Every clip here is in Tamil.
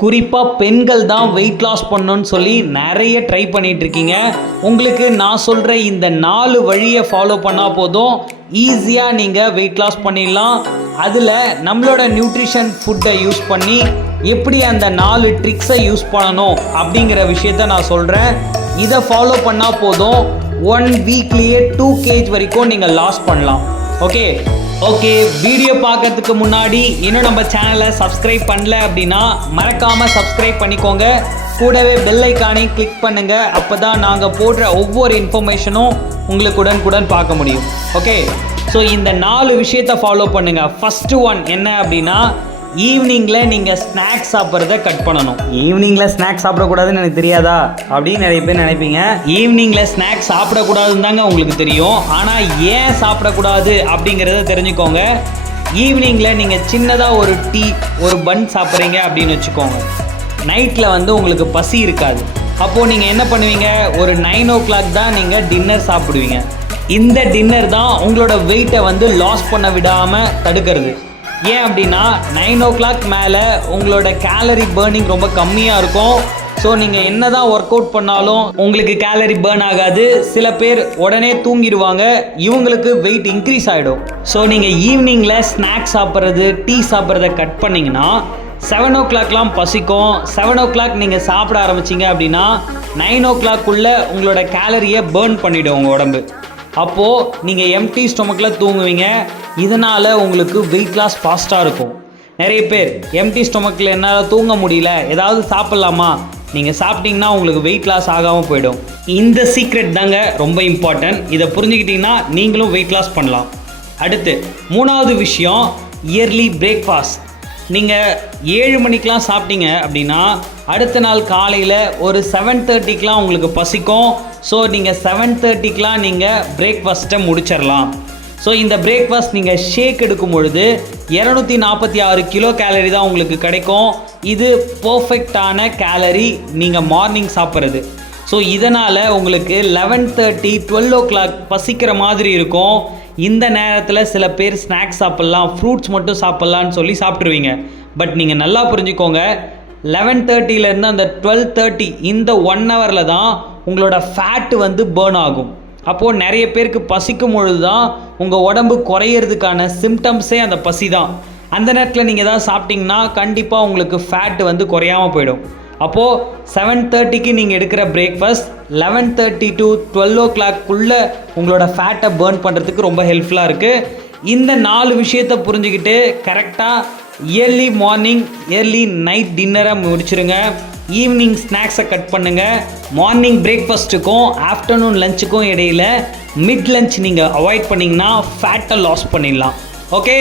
குறிப்பாக பெண்கள் தான் வெயிட் லாஸ் பண்ணணும்னு சொல்லி நிறைய ட்ரை பண்ணிட்டு இருக்கீங்க உங்களுக்கு நான் சொல்கிற இந்த நாலு வழியை ஃபாலோ பண்ணால் போதும். ஈஸியாக நீங்கள் வெயிட் லாஸ் பண்ணிடலாம். அதில் நம்மளோட நியூட்ரிஷன் ஃபுட்டை யூஸ் பண்ணி எப்படி அந்த நாலு ட்ரிக்ஸை யூஸ் பண்ணணும் அப்படிங்கிற விஷயத்த நான் சொல்கிறேன் இதை ஃபாலோ பண்ணால் போதும். ஒன் வீக்லேயே டூ கேஜ் வரைக்கும் நீங்கள் லாஸ் பண்ணலாம். ஓகே ஓகே வீடியோ பார்க்கறதுக்கு முன்னாடி இன்னும் நம்ம சேனலை சப்ஸ்கிரைப் பண்ணல அப்படின்னா மறக்காமல் சப்ஸ்கிரைப் பண்ணிக்கோங்க. கூடவே பெல் ஐக்கானையும் கிளிக் பண்ணுங்க. அப்போ தான் நாங்கள் போடுற ஒவ்வொரு இன்ஃபர்மேஷனும் உங்களுக்கு உடனுக்குடன் பார்க்க முடியும். ஓகே ஸோ இந்த நாலு விஷயத்தை ஃபாலோ பண்ணுங்க. ஃபஸ்ட்டு ஒன் என்ன அப்படின்னா ஈவினிங்கில் நீங்கள் ஸ்நாக்ஸ் சாப்பிட்றத கட் பண்ணணும். ஈவினிங்கில் ஸ்நாக்ஸ் சாப்பிடக்கூடாதுன்னு எனக்கு தெரியாதா? அப்படின்னு நிறைய பேர் நினைப்பீங்க. ஈவினிங்கில் ஸ்நாக்ஸ் சாப்பிடக்கூடாதுன்னு தாங்க உங்களுக்கு தெரியும். ஆனால் ஏன் சாப்பிடக்கூடாது அப்படிங்கிறத தெரிஞ்சுக்கோங்க. ஈவினிங்கில் நீங்கள் சின்னதாக ஒரு டீ ஒரு பன் சாப்பிட்றீங்க அப்படின்னு வச்சுக்கோங்க. நைட்டில் வந்து உங்களுக்கு பசி இருக்காது. அப்போது நீங்கள் என்ன பண்ணுவீங்க? ஒரு நைன் ஓ கிளாக் தான் நீங்கள் டின்னர் சாப்பிடுவீங்க. இந்த டின்னர் தான் உங்களோட வெயிட்டை வந்து லாஸ் பண்ண விடாமல் தடுக்கிறது. ஏன் அப்படின்னா நைன் ஓ கிளாக் மேலே உங்களோட கேலரி பேர்னிங் ரொம்ப கம்மியாக இருக்கும். ஸோ நீங்கள் என்ன தான் ஒர்க் அவுட் பண்ணாலும் உங்களுக்கு கேலரி பேர்ன் ஆகாது. சில பேர் உடனே தூங்கிடுவாங்க. இவங்களுக்கு வெயிட் இன்க்ரீஸ் ஆகிடும் ஸோ நீங்கள் ஈவினிங்கில் ஸ்நாக்ஸ் சாப்பிட்றது டீ சாப்பிட்றத கட் பண்ணிங்கன்னா செவன் ஓ கிளாக்லாம் பசிக்கும். செவன் ஓ கிளாக் நீங்கள் சாப்பிட ஆரம்பிச்சிங்க அப்படின்னா நைன் ஓ கிளாக்குள்ளே உங்களோட கேலரியை பேர்ன் பண்ணிவிடும் உங்கள் உடம்பு. அப்போது நீங்கள் எம்டி ஸ்டொமக்கில் தூங்குவீங்க. இதனால் உங்களுக்கு வெயிட் லாஸ் ஃபாஸ்ட்டாக இருக்கும். நிறைய பேர் எம்டி ஸ்டொமக்கில் என்னால் தூங்க முடியல. ஏதாவது சாப்பிட்லாமா? நீங்கள் சாப்பிட்டீங்கன்னா உங்களுக்கு வெயிட் லாஸ் ஆகாமல் போயிடும். இந்த சீக்ரெட் தாங்க ரொம்ப இம்பார்ட்டன்ட் இதை புரிஞ்சுக்கிட்டிங்கன்னா நீங்களும் வெயிட் லாஸ் பண்ணலாம். அடுத்து மூணாவது விஷயம் இயர்லி பிரேக்ஃபாஸ்ட் நீங்கள் ஏழு மணிக்கெலாம் சாப்பிட்டீங்க அப்படின்னா அடுத்த நாள் காலையில் ஒரு செவன் தேர்ட்டிக்கெலாம் உங்களுக்கு பசிக்கும். ஸோ நீங்கள் செவன் தேர்ட்டிக்கெலாம் நீங்கள் பிரேக்ஃபாஸ்ட்டை முடிச்சிடலாம் ஸோ இந்த பிரேக்ஃபாஸ்ட் நீங்கள் ஷேக் எடுக்கும் பொழுது இரநூத்தி நாற்பத்தி ஆறு கிலோ கேலரி தான் உங்களுக்கு கிடைக்கும். இது பர்ஃபெக்டான கேலரி நீங்கள் மார்னிங் சாப்பிட்றது. ஸோ இதனால் உங்களுக்கு eleven thirty twelve o'clock பசிக்கிற மாதிரி இருக்கும். இந்த நேரத்தில் சில பேர் ஸ்நாக்ஸ் சாப்பிட்லாம் ஃப்ரூட்ஸ் மட்டும் சாப்பிட்லான்னு சொல்லி சாப்பிட்ருவீங்க பட் நீங்கள் நல்லா புரிஞ்சுக்கோங்க லெவன் தேர்ட்டிலேருந்து அந்த டுவெல் தேர்ட்டி இந்த ஒன் ஹவரில் தான் உங்களோட ஃபேட்டு வந்து பேர்ன் ஆகும். அப்போது நிறைய பேருக்கு பசிக்கும் பொழுது தான் உங்கள் உடம்பு குறையிறதுக்கான சிம்டம்ஸே அந்த பசி தான். அந்த நேரத்தில் நீங்கள் ஏதாவது சாப்பிட்டீங்கன்னா கண்டிப்பாக உங்களுக்கு ஃபேட்டு வந்து குறையாமல் போயிடும். அப்போது செவன் தேர்ட்டிக்கு நீங்கள் எடுக்கிற breakfast eleven thirty to twelve ஓ கிளாக்குள்ளே உங்களோட ஃபேட்டை பேர்ன் பண்ணுறதுக்கு ரொம்ப ஹெல்ப்ஃபுல்லாக இருக்குது இந்த நாலு விஷயத்தை புரிஞ்சுக்கிட்டு கரெக்டாக இயர்லி மார்னிங் இயர்லி நைட் டின்னரை முடிச்சுருங்க. ஈவினிங் ஸ்நாக்ஸை கட் பண்ணுங்கள் மார்னிங் பிரேக்ஃபாஸ்ட்டுக்கும் ஆஃப்டர்நூன் லஞ்சுக்கும் இடையில மிட் லஞ்ச் நீங்கள் அவாய்ட் பண்ணிங்கன்னா ஃபேட்டை லாஸ் பண்ணிடலாம். ஓகே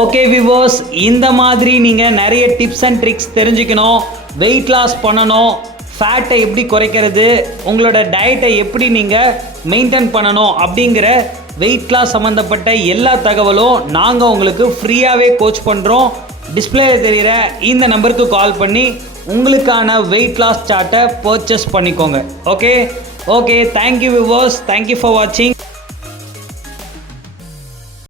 ஓகே விவோஸ் இந்த மாதிரி நீங்கள் நிறைய டிப்ஸ் அண்ட் ட்ரிக்ஸ் தெரிஞ்சுக்கணும். வெயிட் லாஸ் பண்ணணும். ஃபேட்டை எப்படி குறைக்கிறது? உங்களோட டயட்டை எப்படி நீங்கள் மெயின்டைன் பண்ணணும்? அப்படிங்கிற வெயிட் லாஸ் சம்மந்தப்பட்ட எல்லா தகவலும் நாங்கள் உங்களுக்கு ஃப்ரீயாகவே கோச் பண்ணுறோம் டிஸ்பிளேல தெரிகிற இந்த நம்பருக்கு கால் பண்ணி உங்களுக்கான வெயிட் லாஸ் சார்ட்டை பர்ச்சேஸ் பண்ணிக்கோங்க. Okay okay thank you viewers thank you for வாட்சிங்